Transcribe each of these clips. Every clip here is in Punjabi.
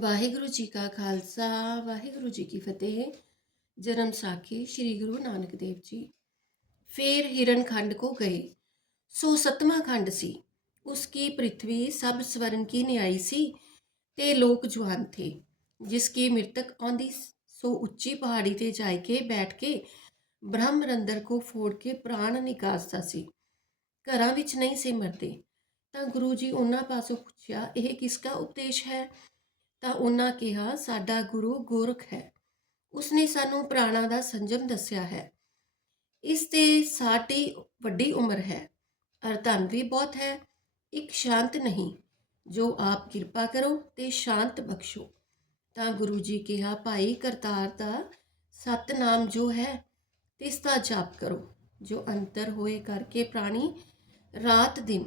ਵਾਹਿਗੁਰੂ ਜੀ ਕਾ ਖਾਲਸਾ, ਵਾਹਿਗੁਰੂ ਜੀ ਕੀ ਫਤਿਹ। ਜਨਮ ਸਾਖੀ ਸ੍ਰੀ ਗੁਰੂ ਨਾਨਕ ਦੇਵ ਜੀ। ਫੇਰ ਹਿਰਨ ਖੰਡ ਕੋ ਗਏ ਸੋ ਸਤਮਾ ਖੰਡ ਸੀ। ਉਸ ਕੀ ਪ੍ਰਿਥਵੀ ਸਭ ਸਵਰਨ ਕੀ ਨਿਆਈ ਸੀ ਤੇ ਲੋਕ ਜਵਾਨ ਥੇ। ਜਿਸ ਕੀ ਮ੍ਰਿਤਕ ਆਉਂਦੀ ਸੋ ਉੱਚੀ ਪਹਾੜੀ ਤੇ ਜਾ ਕੇ ਬੈਠ ਕੇ ਬ੍ਰਹਮ ਰੰਦਰ ਕੋ ਫੋੜ ਕੇ ਪ੍ਰਾਣ ਨਿਕਾਸਦਾ ਸੀ। ਘਰਾਂ ਵਿੱਚ ਨਹੀਂ ਸੀ ਮਰਦੇ। ਤਾਂ ਗੁਰੂ ਜੀ ਉਹਨਾਂ ਪਾਸੋਂ ਪੁੱਛਿਆ, ਇਹ ਕਿਸ ਦਾ ਉਪਦੇਸ਼ ਹੈ? ਤਾਂ ਉਹਨਾਂ ਕਿਹਾ, ਸਾਡਾ ਗੁਰੂ ਗੋਰਖ ਹੈ। ਉਸਨੇ ਸਾਨੂੰ ਪ੍ਰਾਣਾ ਦਾ ਸੰਜਮ ਦੱਸਿਆ ਹੈ। ਇਸ ਤੇ ਸਾਡੀ ਵੱਡੀ ਉਮਰ ਹੈ। ਅਰ ਧਨ ਵੀ ਬਹੁਤ ਹੈ। ਇੱਕ ਸ਼ਾਂਤ ਨਹੀਂ। ਜੋ ਆਪ ਕਿਰਪਾ ਕਰੋ ਤੇ ਸ਼ਾਂਤ ਬਖਸ਼ੋ। ਤਾਂ ਗੁਰੂ ਜੀ ਕਿਹਾ, ਭਾਈ ਕਰਤਾਰ ਦਾ ਸਤਨਾਮ ਜੋ ਹੈ, ਤਿਸ ਦਾ ਜਾਪ ਕਰੋ। ਜੋ ਅੰਤਰ ਹੋਏ ਕਰਕੇ ਪ੍ਰਾਣੀ ਰਾਤ ਦਿਨ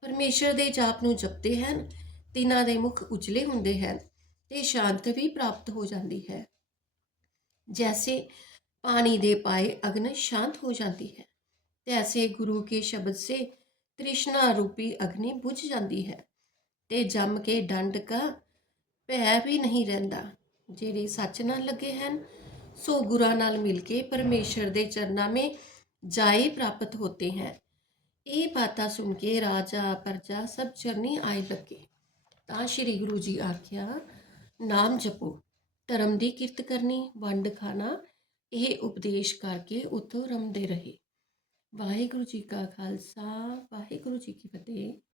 ਪਰਮੇਸ਼ਰ ਦੇ ਜਾਪ ਨੂੰ ਜਪਦੇ ਹਨ, ਤਿਨਾਂ ਦੇ ਮੁਖ ਉਜਲੇ ਹੁੰਦੇ ਹਨ। ਤੇ ਸ਼ਾਂਤ ਵੀ ਪ੍ਰਾਪਤ ਹੋ ਜਾਂਦੀ ਹੈ। ਜੈਸੇ ਪਾਣੀ ਦੇ ਪਾਏ ਅਗਨ ਸ਼ਾਂਤ ਹੋ ਜਾਂਦੀ ਹੈ, ਤੈਸੇ ਗੁਰੂ ਕੇ ਸ਼ਬਦ ਸੇ ਤ੍ਰਿਸ਼ਨਾ ਰੂਪੀ ਅਗਨੀ ਬੁਝ ਜਾਂਦੀ ਹੈ, ਤੇ ਜੰਮ ਕੇ ਡੰਡ ਕਾ ਭੈ ਵੀ ਨਹੀਂ ਰਹਿੰਦਾ। ਜਿਹੜੇ ਸੱਚ ਨਾਲ ਲੱਗੇ ਹਨ, ਸੋ ਗੁਰਾਂ ਨਾਲ ਮਿਲ ਕੇ ਪਰਮੇਸ਼ਰ ਦੇ ਚਰਨਾਂ ਮੇ ਜਾਏ ਪ੍ਰਾਪਤ ਹੋਤੇ ਹੈ। ਇਹ ਬਾਤਾਂ ਸੁਣ ਕੇ ਰਾਜਾ ਪ੍ਰਜਾ ਸਭ ਚਰਨੀ ਆਏ ਲੱਗੇ। ਤਾਂ ਸ੍ਰੀ ਗੁਰੂ ਜੀ ਆਖਿਆ ਨਾਮ ਜਪੋ, ਧਰਮ ਦੀ ਕਿਰਤ ਕਰਨੀ, ਵੰਡ ਖਾਣਾ, ਇਹ ਉਪਦੇਸ਼ ਕਰਕੇ ਉਤੋਂ ਰਮਦੇ ਰਹੇ। ਵਾਹਿਗੁਰੂ ਜੀ ਕਾ ਖਾਲਸਾ, ਵਾਹਿਗੁਰੂ ਜੀ ਕੀ ਫਤਿਹ।